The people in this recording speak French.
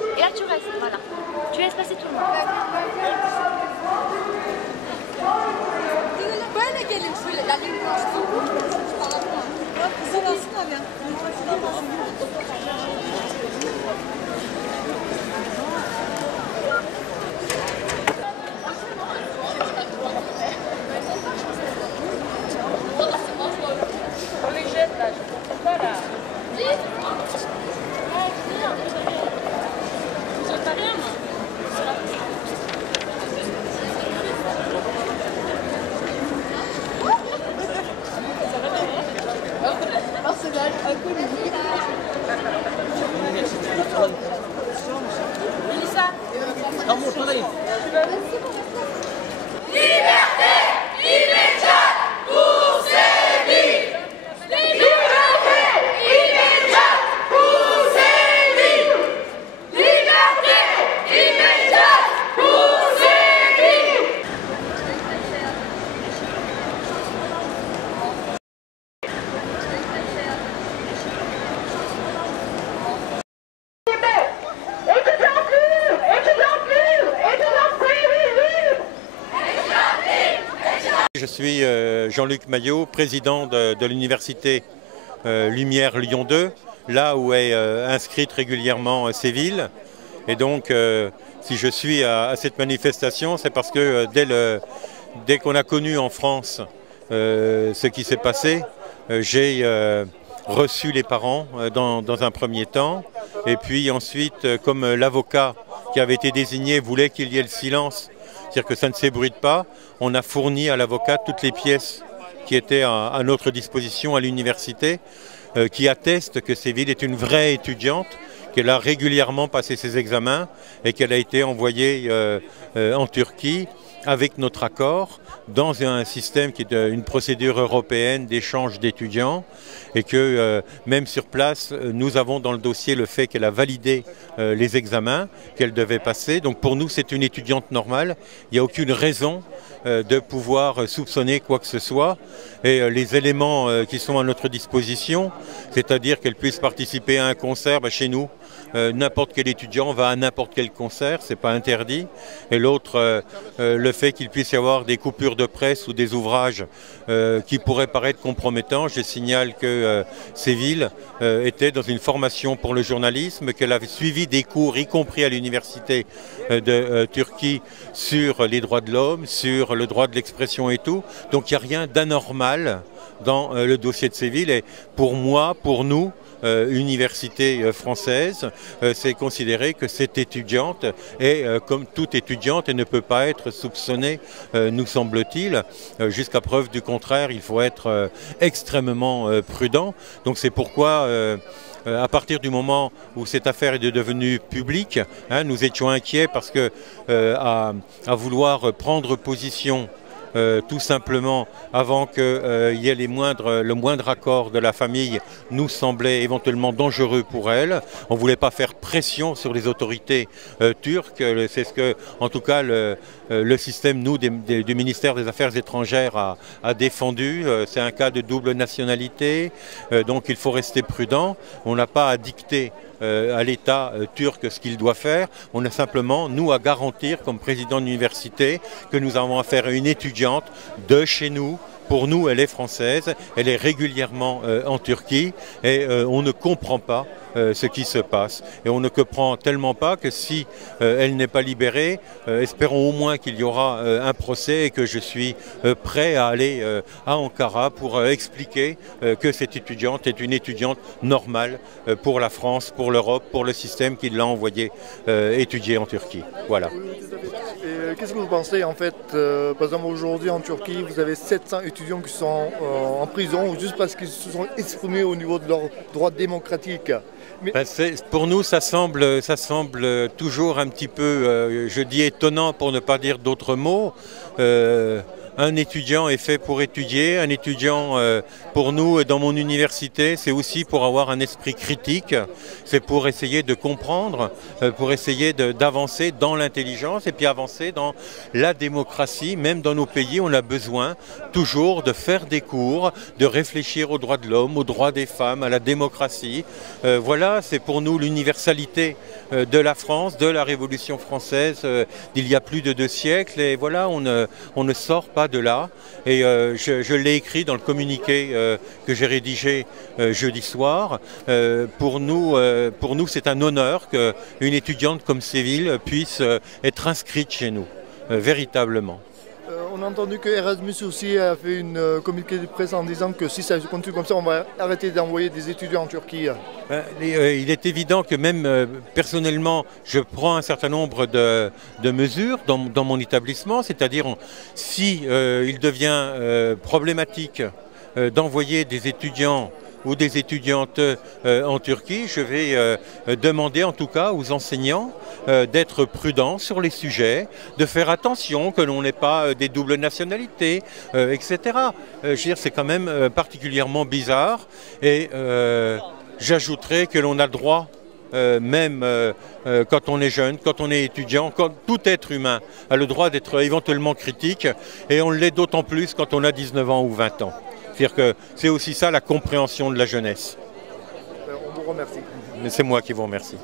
hein. Et là tu restes, voilà. Tu laisses passer tout le monde. Böyle gelin şöyle, yani kızın alsınlar ya. On les jette là, je comprends pas là. Melissa. Liberté immédiate pour Séville. Liberté immédiate pour Séville. Liberté immédiate pour Séville. Je suis Jean-Luc Maillot, président de l'université Lumière Lyon 2, là où est inscrite régulièrement Séville. Et donc, si je suis à cette manifestation, c'est parce que dès qu'on a connu en France ce qui s'est passé, j'ai reçu les parents dans un premier temps. Et puis ensuite, comme l'avocat qui avait été désigné voulait qu'il y ait le silence, c'est-à-dire que ça ne s'ébruite pas, on a fourni à l'avocat toutes les pièces qui étaient à notre disposition à l'université, qui attestent que Séville est une vraie étudiante, qu'elle a régulièrement passé ses examens et qu'elle a été envoyée en Turquie avec notre accord dans un système qui est une procédure européenne d'échange d'étudiants et que même sur place, nous avons dans le dossier le fait qu'elle a validé les examens qu'elle devait passer. Donc pour nous, c'est une étudiante normale. Il n'y a aucune raison de pouvoir soupçonner quoi que ce soit. Et les éléments qui sont à notre disposition, c'est-à-dire qu'elle puisse participer à un concert, chez nous, n'importe quel étudiant va à n'importe quel concert, c'est pas interdit. Et l'autre, le fait qu'il puisse y avoir des coupures de presse ou des ouvrages qui pourraient paraître compromettants. Je signale que Séville était dans une formation pour le journalisme, qu'elle avait suivi des cours, y compris à l'université de Turquie, sur les droits de l'homme, sur le droit de l'expression et tout. Donc il n'y a rien d'anormal dans le dossier de Séville. Et pour moi, pour nous, université française, c'est considéré que cette étudiante est comme toute étudiante et ne peut pas être soupçonnée, nous semble-t-il. Jusqu'à preuve du contraire, il faut être extrêmement prudent. Donc c'est pourquoi à partir du moment où cette affaire est devenue publique, nous étions inquiets parce que à vouloir prendre position tout simplement avant qu'il y ait le moindre accord de la famille nous semblait éventuellement dangereux pour elle. On ne voulait pas faire pression sur les autorités turques. C'est ce que, en tout cas, le système, nous, du ministère des Affaires étrangères a défendu. C'est un cas de double nationalité, donc il faut rester prudent. On n'a pas à dicter à l'État turc ce qu'il doit faire. On a simplement, nous, à garantir, comme président de l'université, que nous avons affaire à une étudiante de chez nous. Pour nous, elle est française, elle est régulièrement en Turquie et on ne comprend pas ce qui se passe. Et on ne comprend tellement pas que si elle n'est pas libérée, espérons au moins qu'il y aura un procès et que je suis prêt à aller à Ankara pour expliquer que cette étudiante est une étudiante normale pour la France, pour l'Europe, pour le système qui l'a envoyée étudier en Turquie. Voilà. Qu'est-ce que vous pensez en fait, par exemple aujourd'hui en Turquie, vous avez 700 étudiants qui sont en prison juste parce qu'ils se sont exprimés au niveau de leurs droits démocratiques. Mais... pour nous, ça semble toujours un petit peu, je dis étonnant pour ne pas dire d'autres mots. un étudiant est fait pour étudier. Un étudiant, pour nous, dans mon université, c'est aussi pour avoir un esprit critique. C'est pour essayer de comprendre, pour essayer d'avancer dans l'intelligence et puis avancer dans la démocratie. Même dans nos pays, on a besoin toujours de faire des cours, de réfléchir aux droits de l'homme, aux droits des femmes, à la démocratie. Voilà, c'est pour nous l'universalité de la France, de la Révolution française d'il y a plus de 2 siècles. Et voilà, on ne sort pas de là. Et je l'ai écrit dans le communiqué que j'ai rédigé jeudi soir. Pour nous, c'est un honneur qu'une étudiante comme Séville puisse être inscrite chez nous, véritablement. On a entendu que Erasmus aussi a fait une communiqué de presse en disant que si ça continue comme ça, on va arrêter d'envoyer des étudiants en Turquie. Il est évident que même personnellement, je prends un certain nombre de mesures dans mon établissement, c'est-à-dire si il devient problématique d'envoyer des étudiants ou des étudiantes en Turquie, je vais demander en tout cas aux enseignants d'être prudents sur les sujets, de faire attention que l'on n'ait pas des doubles nationalités, etc. Je veux dire, c'est quand même particulièrement bizarre et j'ajouterais que l'on a le droit, même quand on est jeune, quand on est étudiant, quand tout être humain a le droit d'être éventuellement critique et on l'est d'autant plus quand on a 19 ans ou 20 ans. C'est-à-dire que c'est aussi ça la compréhension de la jeunesse. On vous remercie. Mais c'est moi qui vous remercie.